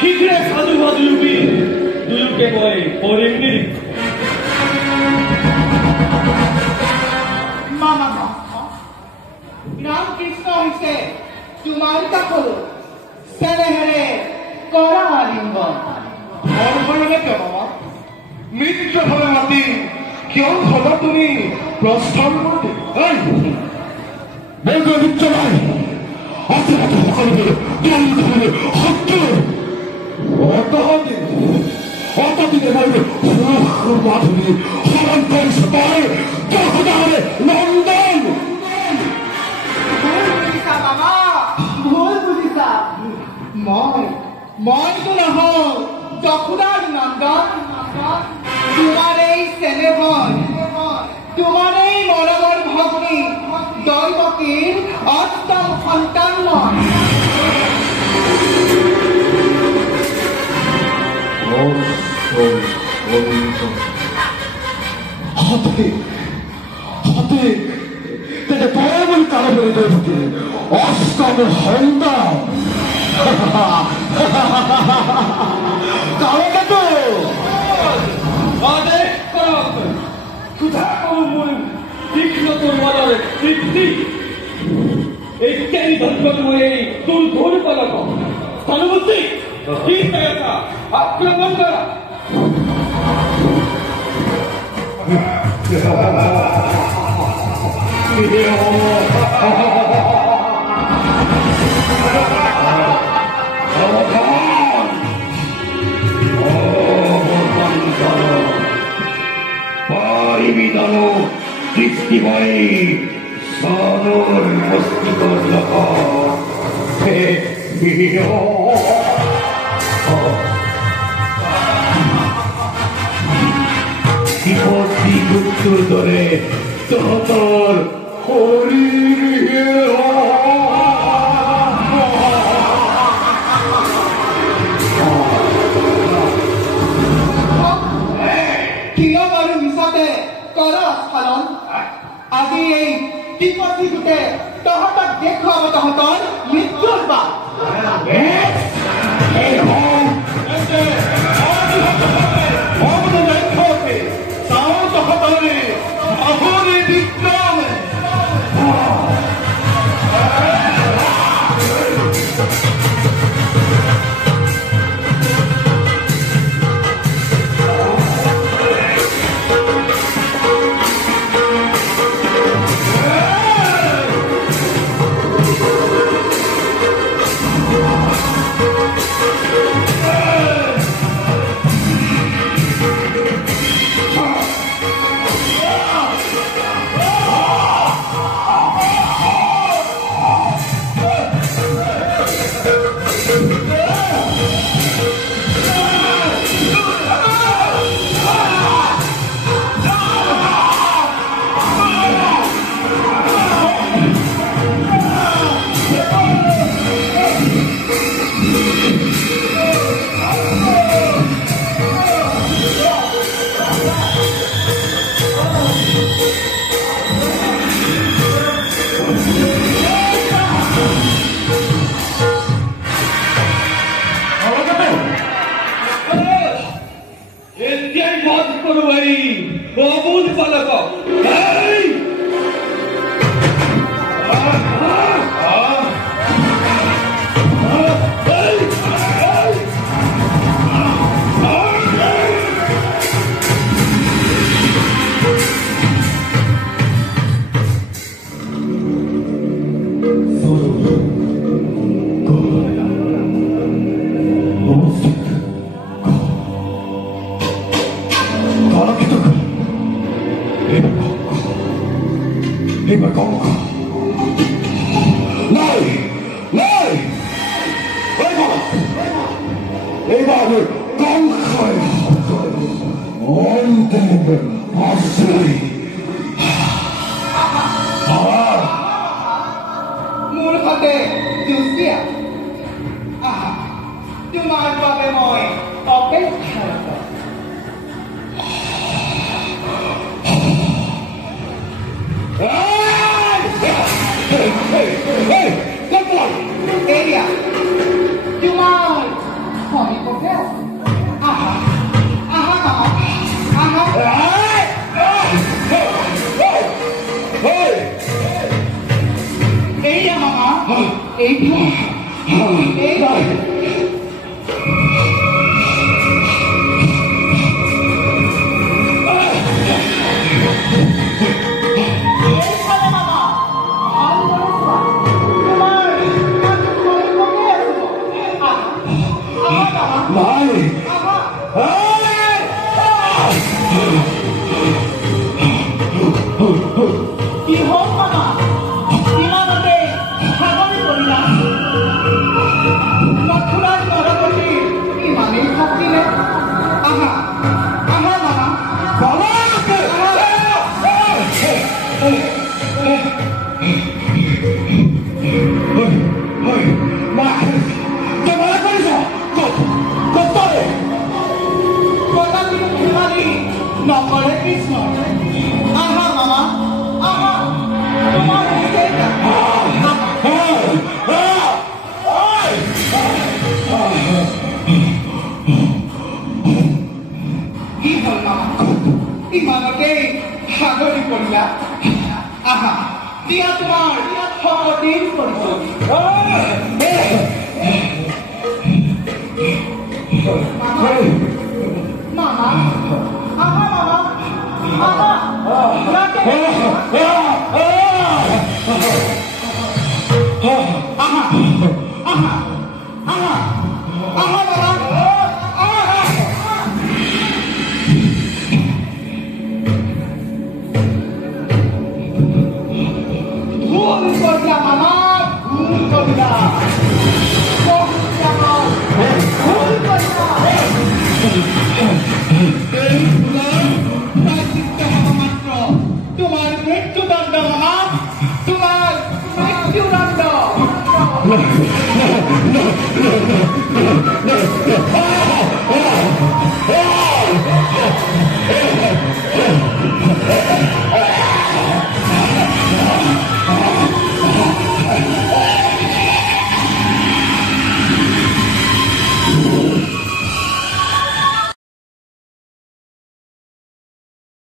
শীঘ্ৰে সাধু ভাদুৰূপী দুয়োকে মই কৰিম নি মামা ৰামকৃষ্ণ হৈছে তোমাৰ কাষলৈ চেনেহেৰে কৰা আলিংগন ঘৰখনলৈ কিয় মামা মিত্ৰভাৱে মাতি কিয় সদা তুমি প্ৰস্থান কৰি মিত্ৰ নাই সকলোকে শত্ৰু অতদিনে মাৰিব মাধুৰী হৰণ কৰিছে তই সদায় নন্দন মামা ভুল বুজিছা মইতো নহওঁ যশোদাৰ নন্দন তোমাৰ এই চেনেহৰ তোমাৰ এই মৰমৰ ভগ্নী দৈৱকীৰ অষ্টম সন্তান মই তেনে পৰমূল কাললৈ দৈৱকী অষ্টম সন্তান কালকেতো আদেশ কৰক সুধা কৰোঁ মোৰ তীক্ষ্ণটোৰ মনৰে তৃপ্তি এই কেৰি ধৰ্মত মই এই তোৰ ঘূৰ পালক অনুমতি আক্ৰমণ কৰা পাৰিবিদানো দৃষ্টিময়ী সানোৰ মস্তিকৰ লকা বিপত্তি মৃত্যুৰ দৰে তহতৰ হৰি কিয় বাৰু মিছাতে কৰ স্খলন আজি এই বিপত্তি গোটে তহঁতক দেখুৱাব তহঁতৰ মৃত্যুৰ বাট তোমাৰ বাবে মই অপেক্ষা এইফালে মামা ভাল দৰে চোৱা তোমাৰ কাণটো কমি কমি আহিব আহা মামা ভাই আহা কি হ'ল মামা ইমানতে ভাগৰি পৰিলা মথুৰাৰ নৰপতি ইমানেই থাকিলে আহা আহা মামা কদাপি ধেমালি নকৰে কৃষ্ণ আহা মামা আহা তোমাৰ কেইটা কি হ'ল মামা ইমানতেই ভাগৰি পৰিলা আহা দিয়া তোমাৰ শপতিৰ পৰিচয় মামা আহা মামা আহা ভুল কৰিলা মামা ভুল কৰিলা বহুত ডাঙৰ ভুল কৰিলা এই ভুলৰ প্ৰায়শ্চিত্ত হ'ব মাত্ৰ তোমাৰ মৃত্যুদণ্ড মামা তোমাৰ মৃত্যুদণ্ড